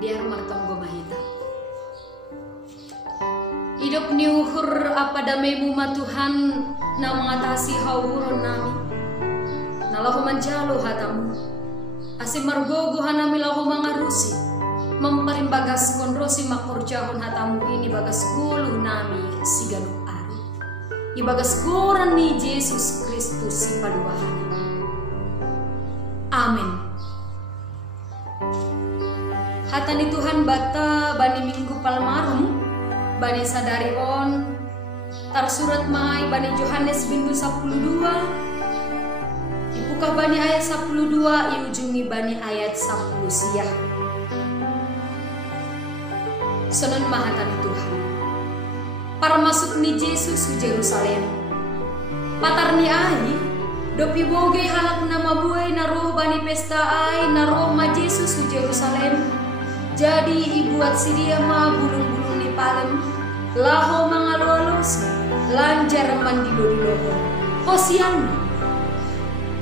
Diar martonggo mahita. Hidup ni uhur apa damaimu ma Tuhan na mengatasi hawuron nami. Nalahu manjalo hatamu. Asim margogo hanami lahu mangarusi. Memperimbagas konrosi makorjahon hatamu ini bagas gulu nami siganuk ari. Ibagas goran ni Yesus Kristus si paluahan. Amin. Hatani Tuhan bata bani minggu palmarum bani sadari on tarsurat mai bani Yohanes bindu 12 ibuka bani ayat 12 iujungi bani ayat 10 siah. Sonon mahatani Tuhan para masuk ni Yesus ke Yerusalem patar ni ai dopi boge halak nama buai naroh bani pesta ai naroh ma Yesus ke Yerusalem. Jadi ibuat si dia ma bulung-bulung ni palem laho mangalolos lanjar mandilo-diloho hosian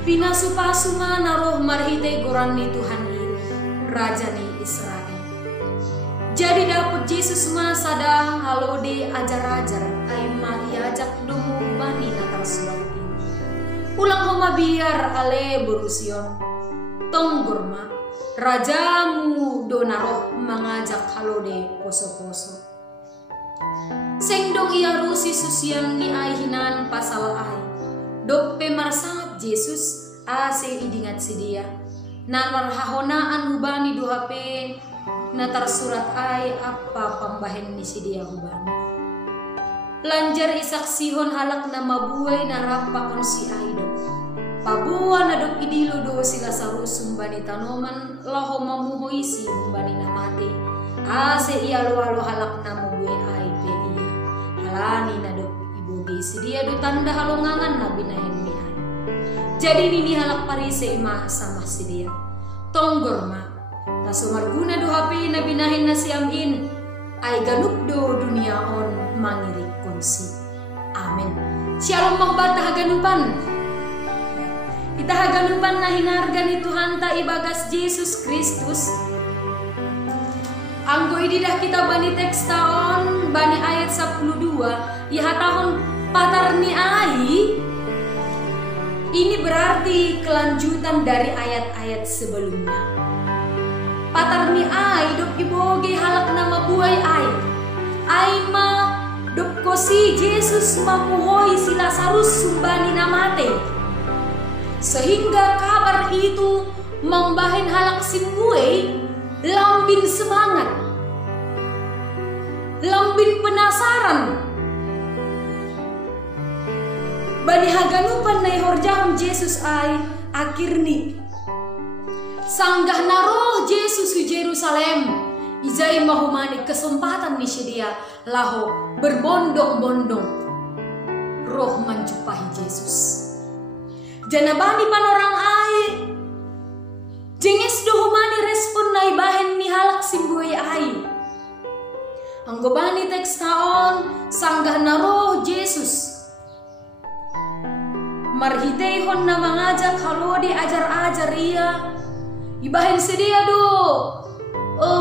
pinasupasu ma naroh marhite goran ni Tuhan ini raja ni Israel. Jadi dapat Yesus ma sada halode ajar-ajar ay ma iajak dumu bani natar sulam ini ulang homa biar ale berusion tonggor ma rajamu donaroh mengajak halode poso-poso. Sengdong ia rusi susian ni ai hinan pasal ai. Dope marsangat Yesus ase idingat si dia. Nalar hahonaan hubani duhape natar surat ai apa pambahen ni si dia hubani. Lanjar isak sihon halak nama buai narapakon si ai do. Pabuan adok idilo do sila sarusum bani tanoman laho mamuhoisi bani namate ase ia lo halak namu bue ai pe iya halani nadok iboge sedia do tanda halongangan nabi nahen mi ai. Jadi nini halak parise ima sama sedia tonggor ma taso marguna do hape nabi nahen nasiamin ai ganup do dunia on mangirik konsi. Amin. Shalom magbata haganupan. Kita haganupan na hinarga ni Tuhan ta ibagas Yesus Kristus. Anggo ididah kita bani teks taon bani ayat 12 ihatahon patar ni ai. Ini berarti kelanjutan dari ayat-ayat sebelumnya. Patar ni ai dok iboge halak nama buai ai. Ai ma dok kosi Yesus mamuhoi si Lazarus sumbani namate. Sehingga kabar itu membahin halak simbuai lambin semangat, lambin penasaran. Bani haganupan na horjahon Yesus ai akhirni sanggah naroh Yesus ke Yerusalem. Izai mahumani kesempatan ni sedia laho berbondong-bondong roh mencupahi Yesus. Janabani panorang ai jenges dohumani respon nai bahen ni halak simbuai ai. Anggobani teks taon sanggah naroh Yesus marhiteihon na mangajak halode ajar-ajar ia ibahen sedia do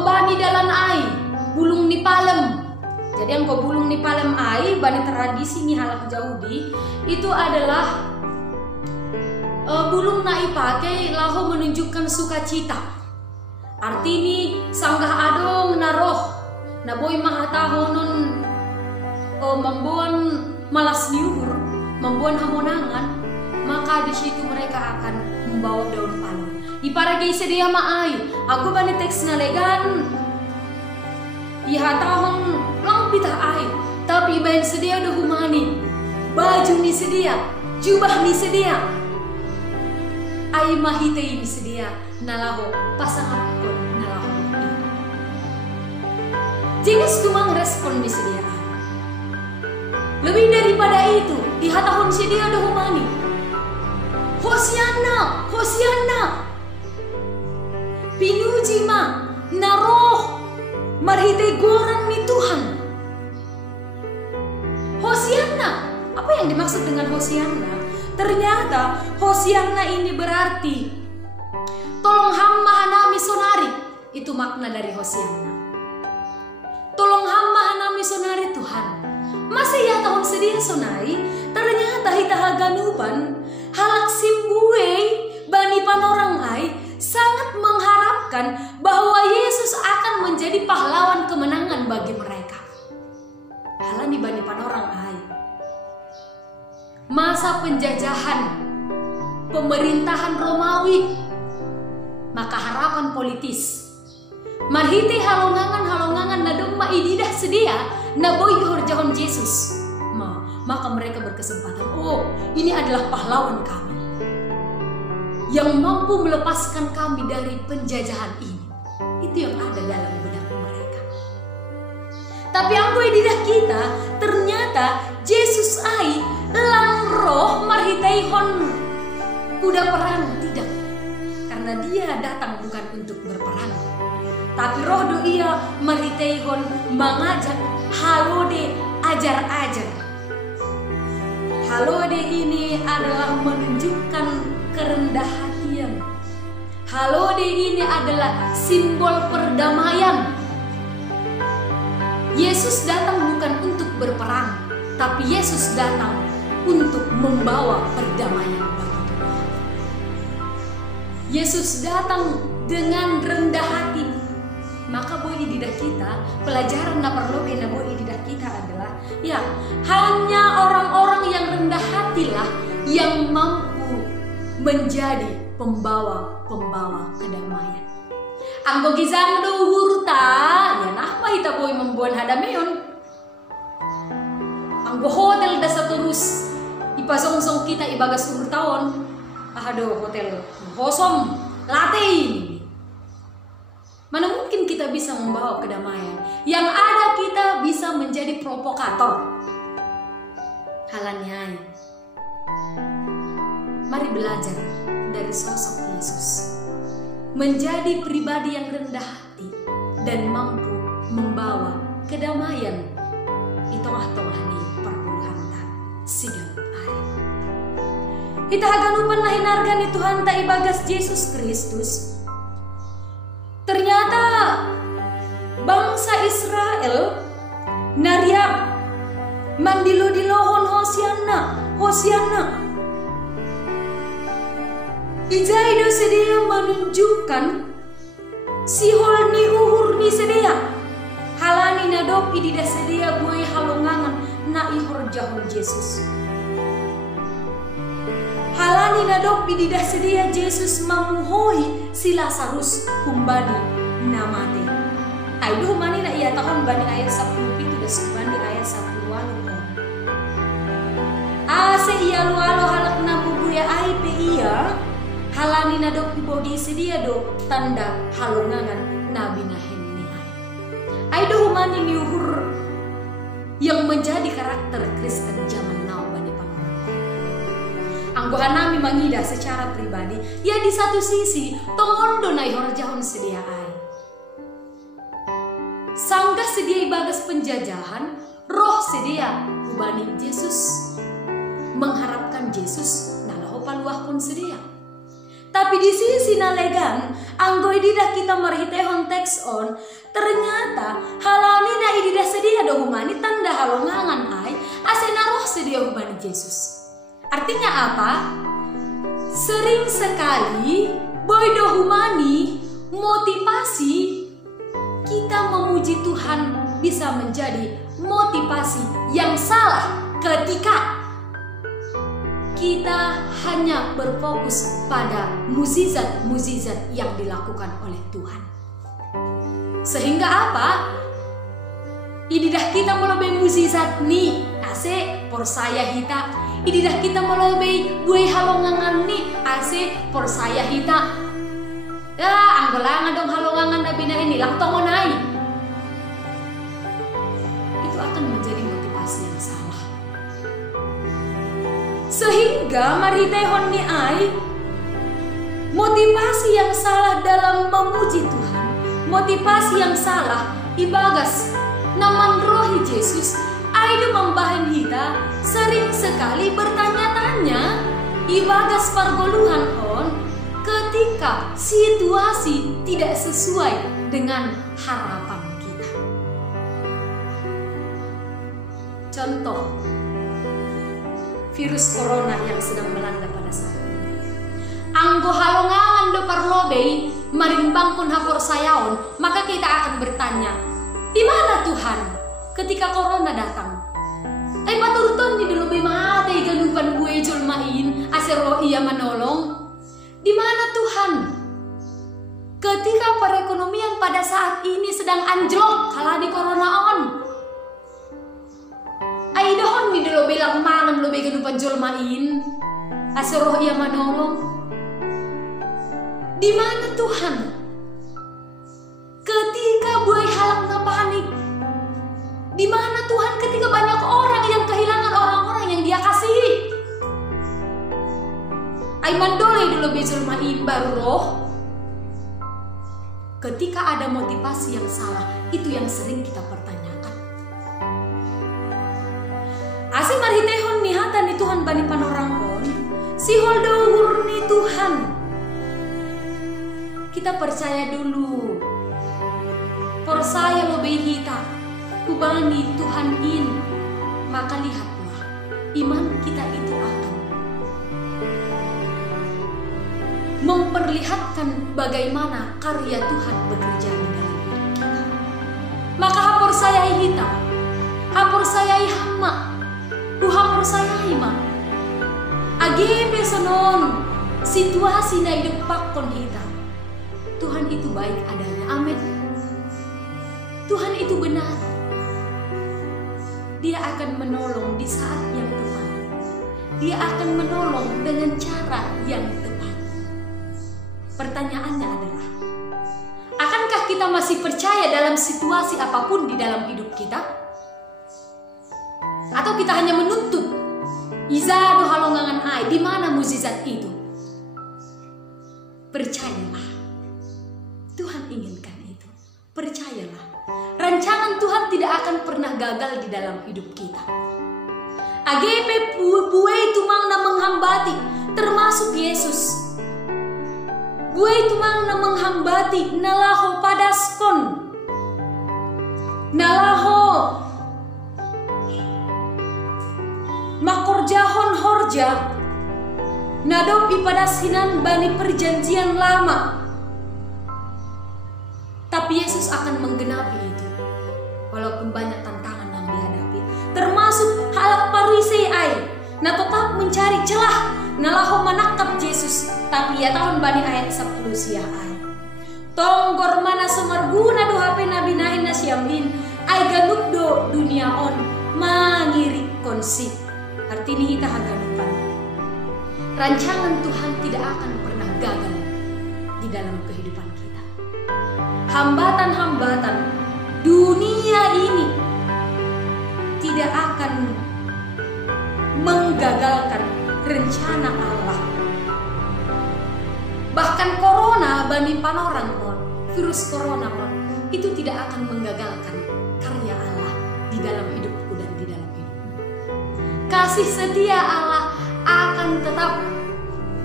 bani dalan ai bulung ni palem. Jadi anggo bulung ni palem ai bani tradisi ni halak Yahudi itu adalah bulung na ipake laho menunjukkan sukacita. Arti ni sanggah adong naroh naboy mahatahonon membuan malas niuhur, membuan hamonangan, maka di situ mereka akan membawa daun palem. Iparagay sedia maay, aku bani teks nalegan ihatahon lang pitah ay, tapi ibahin sedia dohumani, baju ni sedia, jubah ni sedia. Ay mahite ini sedia nalaho pasangan pun nalaho ini. Jenis tumang respon di sedia. Lebih daripada itu, ihatahon sedia dohumani. Hosiana, Hosiana. Pinuji ma naroh marhite goran ni Tuhan. Hosiana, apa yang dimaksud dengan Hosiana? Ternyata Hosiana ini berarti tolong hamba hanami sonari. Itu makna dari Hosianna. Tolong hamba hanami sonari Tuhan. Masih ya tahun sedia sonai, ternyata hita haganupan halak simbuei bani panorang ai sangat mengharapkan bahwa Yesus akan menjadi pahlawan kemenangan bagi mereka. Halani bani panorang ai. Masa penjajahan pemerintahan Romawi, maka harapan politis marhite halongangan na domma ididah sedia na boy horjahon Yesus. Maka mereka berkesempatan, oh ini adalah pahlawan kami yang mampu melepaskan kami dari penjajahan ini. Itu yang ada dalam benak mereka. Tapi anggo ididah kita ternyata Yesus ai lang roh marhiteihon kuda perang, tidak. Karena dia datang bukan untuk berperang, tapi roh do ia marhiteihon mengajak halode ajar-ajar. Halode ini adalah menunjukkan kerendah hatian. Halode ini adalah simbol perdamaian. Yesus datang bukan untuk berperang, tapi Yesus datang untuk membawa perdamaian bagi dunia. Yesus datang dengan rendah hati. Maka boy ididah kita, pelajaran na perlu na boy ididah kita adalah ya hanya orang-orang yang rendah hatilah yang mampu menjadi pembawa kedamaian. Anggo gizang do hurta ya napa hita boy membuat hadameon. Anggo hotel da saturus ipasongsong kita ibagas urtawan. Aduh hotel kosong latih. Mana mungkin kita bisa membawa kedamaian? Yang ada kita bisa menjadi provokator. Halanya, mari belajar dari sosok Yesus. Menjadi pribadi yang rendah hati dan mampu membawa kedamaian di tengah-tengah di perpuluhan sigang hari. Kita haganupan na hinargan ni Tuhan ta ibagas Yesus Kristus. Ternyata bangsa Israel nariap mandilo-dilohon Hosianna. Ijaido sedia menunjukkan sihol ni uhur ni sedia. Halani nadop idida sedia buai halongangan na ihor jahon Yesus. Halani nadop idida sedia Yesus mamuhoi si Lazarus humbani namate. Aidu humani na iya tahun bani ayat 10 itu das bani ayat 10 walu. Ase iya lualo halak na bubuya ai pe iya. Halani nadop ibogi sedia do tanda halongangan nabi nahen ni ai. Aidu humani niuhur yang menjadi karakter Kristen zaman now bani pamantai. Anggohan nami mangida secara pribadi, ya di satu sisi tongondo na ihorjahon sedia ai. Sangga sedia ibagas penjajahan, roh sedia ubani Yesus, mengharapkan Yesus nalahu paluah pun sedia. Tapi di sisi nalegan, anggo idida kita marhitehon teks on, ternyata halani na idida sedia do humani tanda halongangan ai, asena roh sedia humani Yesus. Artinya apa? Sering sekali boydo humani motivasi kita memuji Tuhan bisa menjadi motivasi yang salah ketika kita hanya berfokus pada mukjizat-mukjizat yang dilakukan oleh Tuhan. Sehingga apa? Ididah kita melebih mukjizat nih, ase persaya hita. Ididah kita melebih buai halongangan nih, ase persaya hita. Ya, anggolangan dong halongangan nabi na ini lang tongonai. Itu akan menjadi motivasi yang salah. Sehingga marhitehon ni ai motivasi yang salah dalam memuji Tuhan, motivasi yang salah ibagas naman rohi Yesus aido membahan kita sering sekali bertanya-tanya ibagas pargoluhan on ketika situasi tidak sesuai dengan harapan kita. Contoh, virus corona yang sedang melanda pada saat ini. Anggo halongangan do parlobei marimbang pun hapor sayaon, maka kita akan bertanya, di mana Tuhan ketika corona datang? Paturton di dulu bimate ganupan gue julmain asero ia menolong. Di mana Tuhan ketika perekonomian pada saat ini sedang anjlok kala di corona on? Aidohon di dulu bilang mangan lo ganupan julmain asero ia menolong. Di mana Tuhan ketika buai halang na panik? Di mana Tuhan ketika banyak orang yang kehilangan orang-orang yang Dia kasihi? Aiman dole dulu bezul main baru roh. Ketika ada motivasi yang salah, itu yang sering kita pertanyakan. Asi marhitehon nihatan ni Tuhan bani panorangkon, si holdohur ni Tuhan. Kita percaya dulu. Persaya lo behita. Kubani Tuhan ini, maka lihatlah iman kita itu akan memperlihatkan bagaimana karya Tuhan bekerja di dalam hidup kita. Maka hapor saya hitam, hapor saya hama, hapor saya ima. Agebe sonon situasi na hidup pakon hitam. Tuhan itu baik adanya, amin. Tuhan itu benar. Dia akan menolong di saat yang tepat. Dia akan menolong dengan cara yang tepat. Pertanyaannya adalah, akankah kita masih percaya dalam situasi apapun di dalam hidup kita? Atau kita hanya menuntut, izado halongangan ai, di mana mukjizat itu? Percayalah, Tuhan inginkan itu. Percayalah. Rancangan Tuhan tidak akan pernah gagal di dalam hidup kita. AGP buwe itu mangna menghambati, termasuk Yesus. Buwe itu mangna menghambati, nalaho padaskon, nalaho makorjahon horja, nadopi padasinan bani perjanjian lama. Tapi Yesus akan menggenapi itu. Walaupun banyak tantangan yang dihadapi, termasuk halak parisei ai, na tetap mencari celah, nalaho manakap Yesus, tapi ya tahun bani ayat 10 sia ai. Tonggor mana semarguna do hape nabi nahin na siamin, ai ganup do dunia on, mangirik konsi. Artinya kita haganupan. Rancangan Tuhan tidak akan pernah gagal di dalam kehidupan kita. Hambatan-hambatan dunia ini tidak akan menggagalkan rencana Allah. Bahkan corona bani panorang virus corona itu tidak akan menggagalkan karya Allah di dalam hidupku dan di dalam hidupmu. Kasih setia Allah akan tetap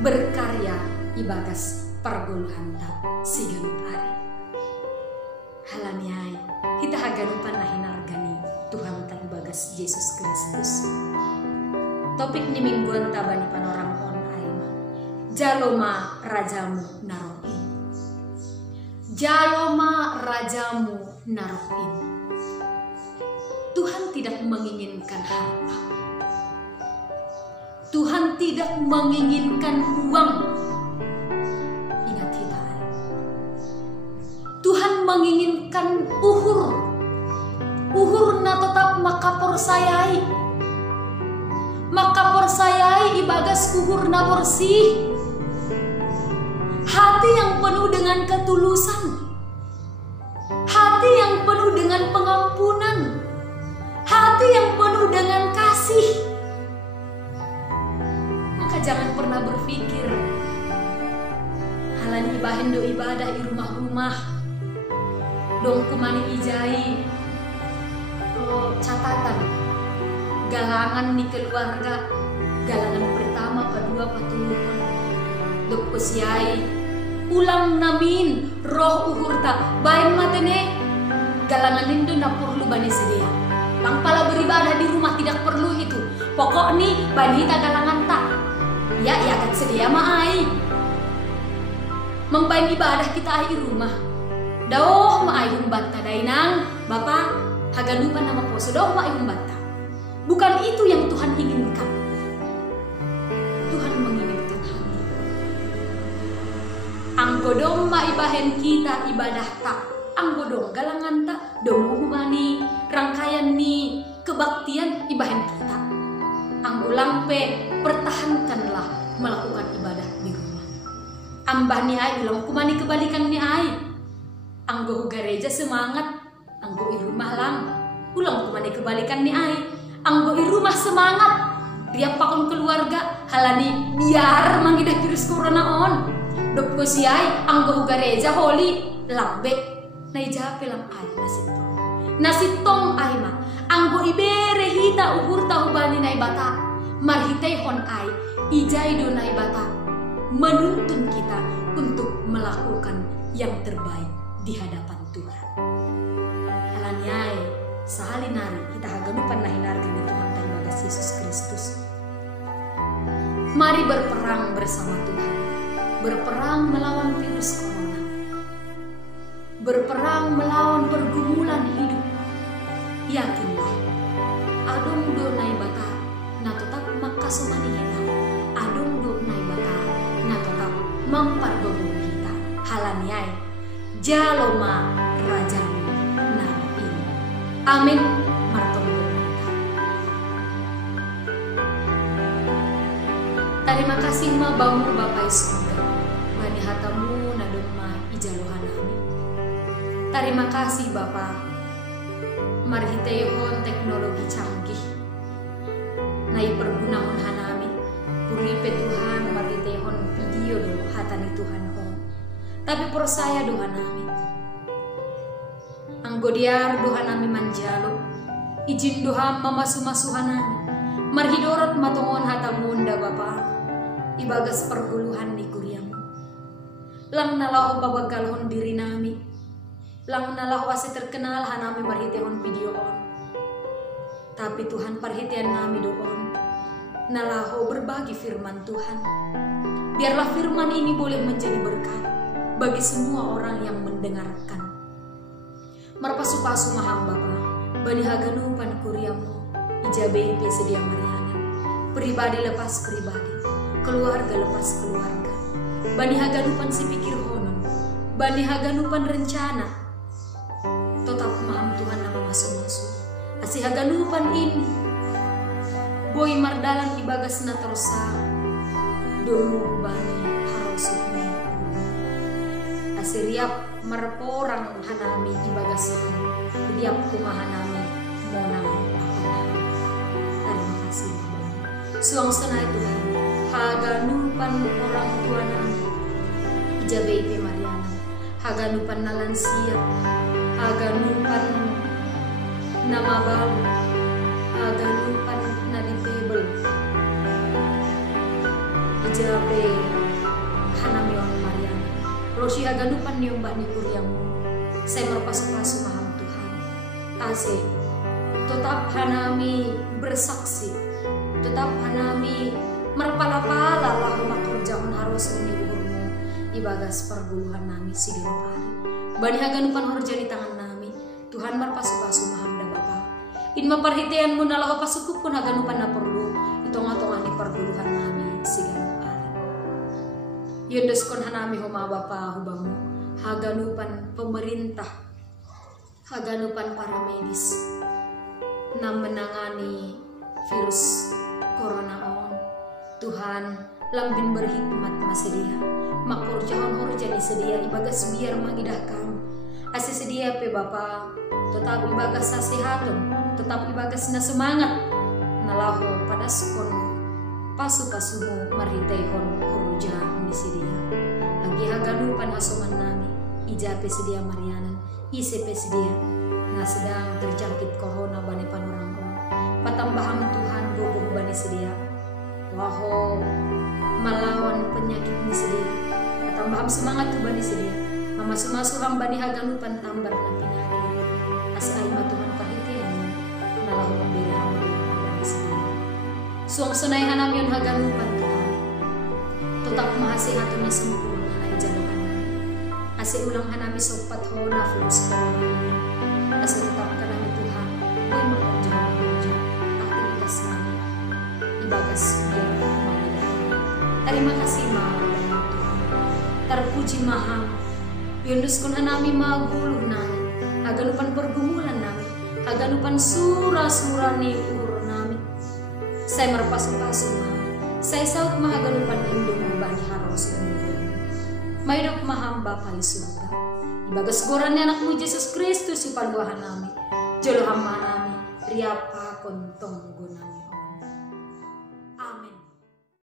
berkarya ibagas pergulhanta siganup ari. Halaniai, kita haganupan nahinargani Tuhan ta ibagas Yesus Kristus. Topik ni mingguan ta bani panorang on aima. Jaloma rajamu naroin. Jaloma rajamu naroin. Tuhan tidak menginginkan harta. Tuhan tidak menginginkan uang. Ingat kita. Tuhan menginginkan uhur. Uhur na tetap makaporsayai. Makaporsayai ibagas uhur na bersih. Hati yang penuh dengan ketulusan. Hati yang penuh dengan pengampunan. Hati yang penuh dengan kasih. Jangan pernah berpikir halan ibahin do ibadah di rumah-rumah dong kumani ijai. Oh, catatan galangan di keluarga, galangan pertama, kedua, patuluhan dok kusiai ulang namin roh uhurta bain matene galangan indo na perlu bani sedia. Lang pala beribadah di rumah tidak perlu itu. Pokok nih banita galangan tak. Ya kan sedia maai. Membain ibadah kita ai rumah. Dawah maai humbatta dainang Bapak haganupan nama poso dawah maai humbatta. Bukan itu yang Tuhan inginkan. Tuhan menginginkan hal itu. Anggodong maibahen kita ibadah tak. Anggodong galangan tak dong humani rangkaian ni kebaktian ibahen kita. Anggulang pe pertahankanlah melakukan ibadah di rumah. Ambah ni ai ulang kumani kebalikan ni ai. Anggo gereja semangat, anggo i rumah lang. Ulang kumani kebalikan ni ai. Anggo i rumah semangat. Tiap pakon keluarga halani biar mangidah virus corona on. Dok ko si ai anggo gereja holi lambe. Nai jape lam ai nasib tong ai ma anggo ibere hita uhur tahu bani nai bata marhitai hon ai ijai do nai bata menuntun kita untuk melakukan yang terbaik di hadapan Tuhan. Alani ai sahali nari kita haganupan nahinarkan Tuhan dan bagas Yesus Kristus. Mari berperang bersama Tuhan, berperang melawan virus corona, berperang melawan pergumulan hidup. Yakinlah, adong do nai bata na tetap makasumani kita, adong do nai bata na tetap mempargogo kita. Halaniai, jaloma rajamu na ini. Amin. Martondo. Terima kasih ma bangun Bapak Surga, bani hatamu na doma ijaluhanami. Terima kasih Bapak, marhitehon teknologi canggih, nai pergunaon hanami, puripe Tuhan marhitehon video do hatani Tuhan on. Tapi persaya do hanami, anggodiar do hanami manjalo, izin doha mamasu-masu hanami, marhidorot matongon hatamunda Bapak, ibagas perguluhan ni kuriamu, lang nalaho babagalhon diri nami. Lang nalahu ase terkenal hanami marhitehon video on. Tapi Tuhan perhatian nami doon. Nalahu berbagi firman Tuhan. Biarlah firman ini boleh menjadi berkat bagi semua orang yang mendengarkan. Marpasu-pasu maham Bapa, bani haganupan kuriamu, ijabe sedia mariana. Pribadi lepas pribadi, keluarga lepas keluarga. Bani haganupan si pikir honong, bani haganupan rencana. Tetap maham Tuhan nama masuk-masuk. Asih haganupan ini. Boy mardalan ibagas na tersa. Domu bani harusukni. Asih riap marporang hanami ibagas ini. Riap kumahanami monang apanan. Terima kasih Tuhan. Suang senai Tuhan. Haganupan orang tua nami. Ijabe ipe Mariana. Haganupan nalansia. Haganupan nama baru, haganupan na di table, ijabe hanami on Mariana, rosi haganupan ni mbak ni kuriamu, saya merpasu-pasu maham Tuhan, ase, tetap hanami bersaksi, tetap hanami merpala-pala lah matur jahon harus uniburmu, ibagas perguluhan nami sigilopari. Bani haganupan horjani tangan nami, Tuhan marpasu-pasu mahamda Bapa. In maparhitean mo nalahu pasukup pun haganupan na perlu, itong-atongan ni perguluhan nami siganupari. Yundos kon hanami huma Bapa hubamu, haganupan pemerintah, haganupan para medis, na menangani virus corona on. Tuhan lambin berhikmat masedia, makor jahon horjani sedia ibagas biar mangidahkan. Ase sedia pe Bapa, tetap ibagas sasehatun, tetap ibagas na semangat, nalaho padaskon pasu-pasumu marhitehon horuja ni sedia. Lagi haganupan hasuman nami, ijape sedia Marianan, isepe sedia, na sedang terjangkit corona bani panorangko. Patambahan Tuhan gogoh bani sedia. Waho malawan penyakit ni sedia, Natambaham semangat tu bani sedia. Mamasu-masu hang bani haganupan tambar na pinagi. As ay matuhan perhatian nalah pembeli hang bani sedia. Suang sunay hanam yun haganupan Tuhan. Tetap mahasihatun na sempurna na jaluhan namin. Asi ulang hanami sopat ho na flux ko. Asi tetap ka namin Tuhan. Uy mapagjawa-pagjawa. Aktivitas namin. Ibagas meron pamilya. Terima kasih Tuhan. Terpuji Maham. Yundus kun hanami maguluh namin. Haganupan pergumulan namin. Haganupan sura-sura ni ur namin. Saya merpasu-pasu Maham. Saya saut mahaganupan indung bani haros umur. Maydok Maham Bapa di surga. Ibagas goran anakmu Yesus Kristus ipaluahan namin. Jolo hamba namin. Riapa kontong gunami.